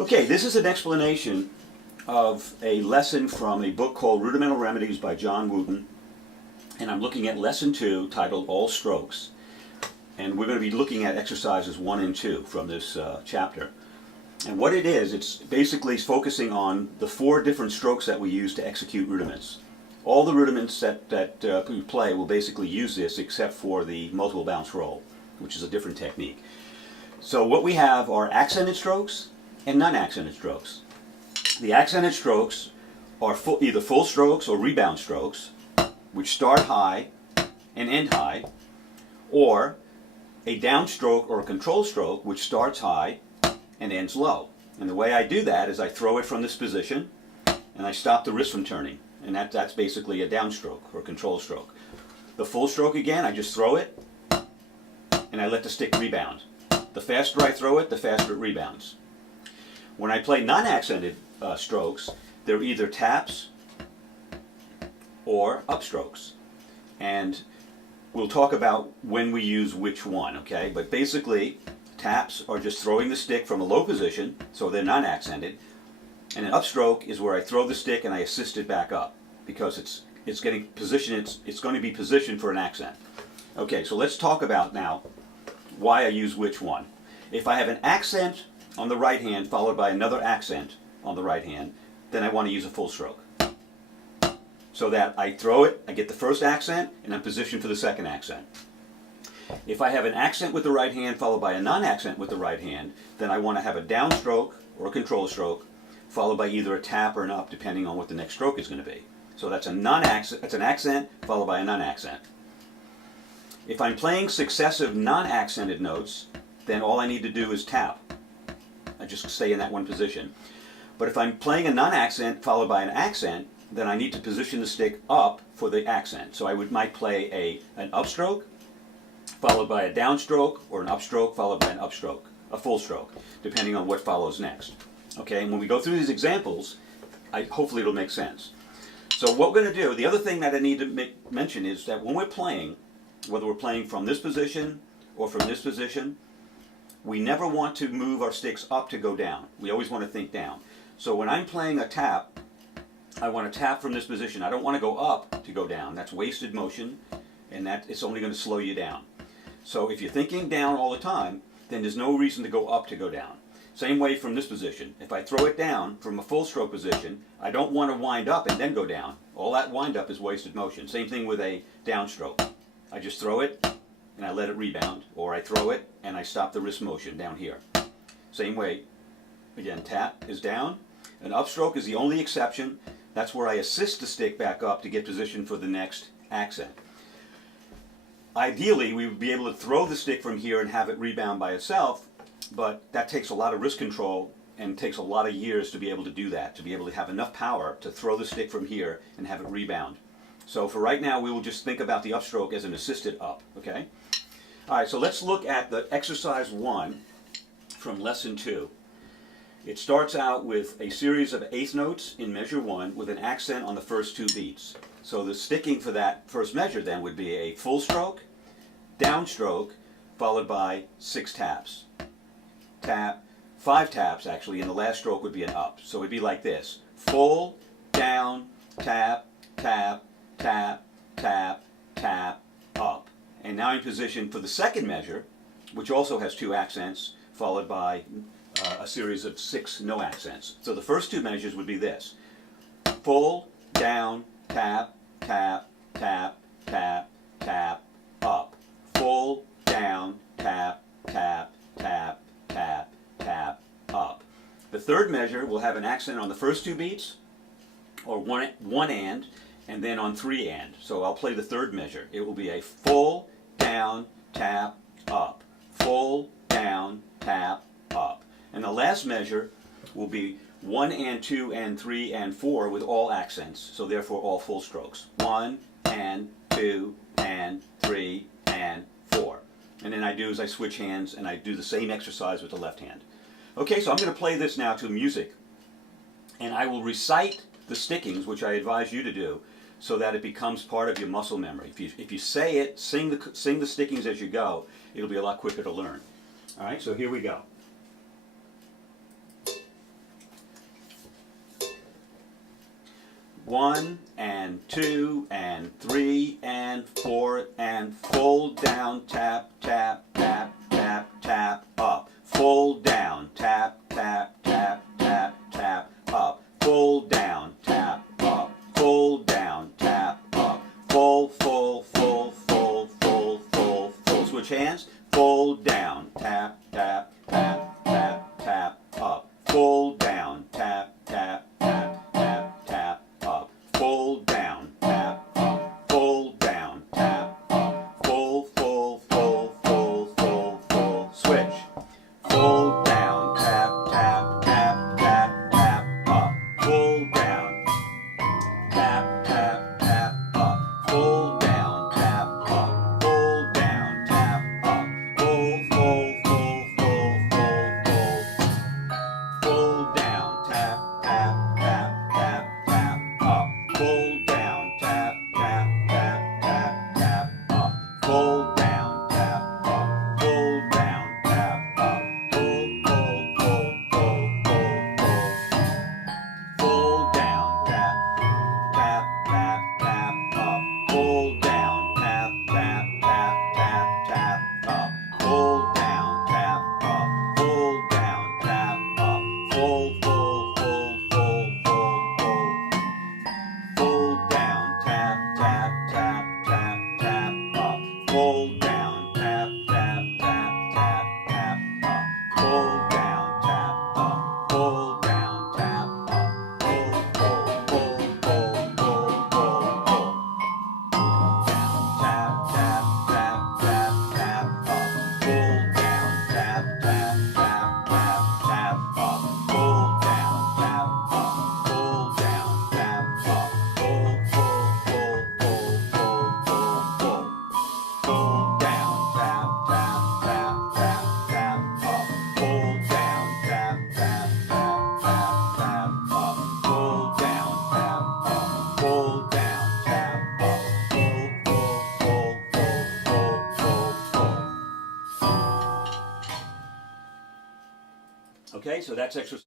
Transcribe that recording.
Okay, this is an explanation of a lesson from a book called Rudimental Remedies by John Wooton. And I'm looking at lesson 2 titled All Strokes. And we're going to be looking at exercises 1 and 2 from this chapter. And what it is, it's basically focusing on the 4 different strokes that we use to execute rudiments. All the rudiments that we play will basically use this except for the multiple bounce roll, which is a different technique. So what we have are accented strokes and non-accented strokes. The accented strokes are either full strokes or rebound strokes, which start high and end high, or a downstroke or a control stroke, which starts high and ends low. And the way I do that is I throw it from this position and I stop the wrist from turning. And that's basically a downstroke or control stroke. The full stroke again, I just throw it and I let the stick rebound. The faster I throw it, the faster it rebounds. When I play non-accented strokes, they're either taps or upstrokes. And we'll talk about when we use which one, okay? But basically, taps are just throwing the stick from a low position, so they're non-accented. And an upstroke is where I throw the stick and I assist it back up because it's getting positioned. It's going to be positioned for an accent. Okay, so let's talk about now why I use which one. If I have an accent on the right hand followed by another accent on the right hand, then I want to use a full stroke. So that I throw it, I get the first accent, and I'm positioned for the second accent. If I have an accent with the right hand followed by a non-accent with the right hand, then I want to have a downstroke or a control stroke followed by either a tap or an up, depending on what the next stroke is going to be. So that's a non-accent, that's an accent followed by a non-accent. If I'm playing successive non-accented notes, then all I need to do is tap. I just stay in that one position. But if I'm playing a non-accent followed by an accent, then I need to position the stick up for the accent. So I might play an upstroke followed by a downstroke, or an upstroke followed by an upstroke, a full stroke, depending on what follows next. Okay, and when we go through these examples, hopefully it'll make sense. So what we're going to do, the other thing that I need to mention is that when we're playing, whether we're playing from this position or from this position, we never want to move our sticks up to go down. We always want to think down. So when I'm playing a tap, I want to tap from this position. I don't want to go up to go down. That's wasted motion, and it's only going to slow you down. So if you're thinking down all the time, then there's no reason to go up to go down. Same way from this position. If I throw it down from a full stroke position, I don't want to wind up and then go down. All that wind up is wasted motion. Same thing with a downstroke. I just throw it and I let it rebound, or I throw it and I stop the wrist motion down here. Same way. Again, tap is down. An upstroke is the only exception. That's where I assist the stick back up to get positioned for the next accent. Ideally, we would be able to throw the stick from here and have it rebound by itself, but that takes a lot of wrist control and takes a lot of years to be able to do that, to be able to have enough power to throw the stick from here and have it rebound. So for right now, we will just think about the upstroke as an assisted up, okay? All right, so let's look at the exercise 1 from lesson 2. It starts out with a series of eighth notes in measure 1 with an accent on the first 2 beats. So the sticking for that first measure then would be a full stroke, downstroke, followed by 6 taps. Tap, 5 taps actually, and the last stroke would be an up. So it would be like this: full, down, tap, tap, tap, tap, tap, up. And now in position for the second measure, which also has 2 accents, followed by a series of 6 no accents. So the first 2 measures would be this: full, down, tap, tap, tap, tap, tap, up. Full, down, tap, tap, tap, tap, tap, up. The third measure will have an accent on the first 2 beats, or one and then on 3 and. So I'll play the third measure. It will be a full, down, tap, up. Full, down, tap, up. And the last measure will be 1 and 2 and 3 and 4 with all accents, so therefore all full strokes. 1 and 2 and 3 and 4. And then I do is I switch hands and I do the same exercise with the left hand. Okay, so I'm going to play this now to music. And I will recite the stickings, which I advise you to do, so that it becomes part of your muscle memory. If you say it, sing the stickings as you go, it'll be a lot quicker to learn. All right, so here we go. 1 and 2 and 3 and 4 and fold down, tap, tap, tap, tap, tap, up. Fold down, tap, tap, tap, tap, tap, up. Fold down, tap, up. Fold down, tap, up. Fold, fold, fold, fold, fold, fold, fold. Switch hands. Fold down, tap, tap, tap, tap, tap, up. Fold down, tap, tap, tap, tap, tap, up. Fold down, tap, up. Fold down, tap, up. Fold, fold, fold, fold, fold, fold. Switch. Fold down, tap, tap, tap, tap, tap, up. Fold down, tap, tap, tap, up. Fold down, tap, up. Fold down, tap, up. Fold, fold, fold, fold, fold, fold. Fold down, tap, tap, tap, tap, tap, up. Fold down, tap, tap, tap, tap, tap, up. Fold down, tap, up. Fold down, tap, up. Fold, fold, fold, fold, fold, fold. Fold down, tap, tap, tap, tap, up. Fold down, tap, tap, tap, tap, tap, up. Fold down, tap, up. Fold down, tap, up. Fold, fold, fold, fold, fold, fold. Fold down, tap, tap, tap, tap, tap, up. Fold down, tap, tap, tap, tap, tap, up. Fold down, tap, up. Fold down, tap, up. Fold, fold, fold, fold, fold, fold, fold. Down, tap, tap, tap, tap, tap, up. Fold down, tap, tap, tap, tap, tap, up. Fold down, tap, up. Fold down, tap, up. Fold, fold, fold, fold, fold, fold, fold. Fold down, tap, tap, tap, tap, tap, up. Fold down, tap, tap, tap, tap, tap, up. Fold down, tap, up. Fold down, tap, up. Fold, fold, fold, fold, fold, fold, fold. Okay, so that's exercise.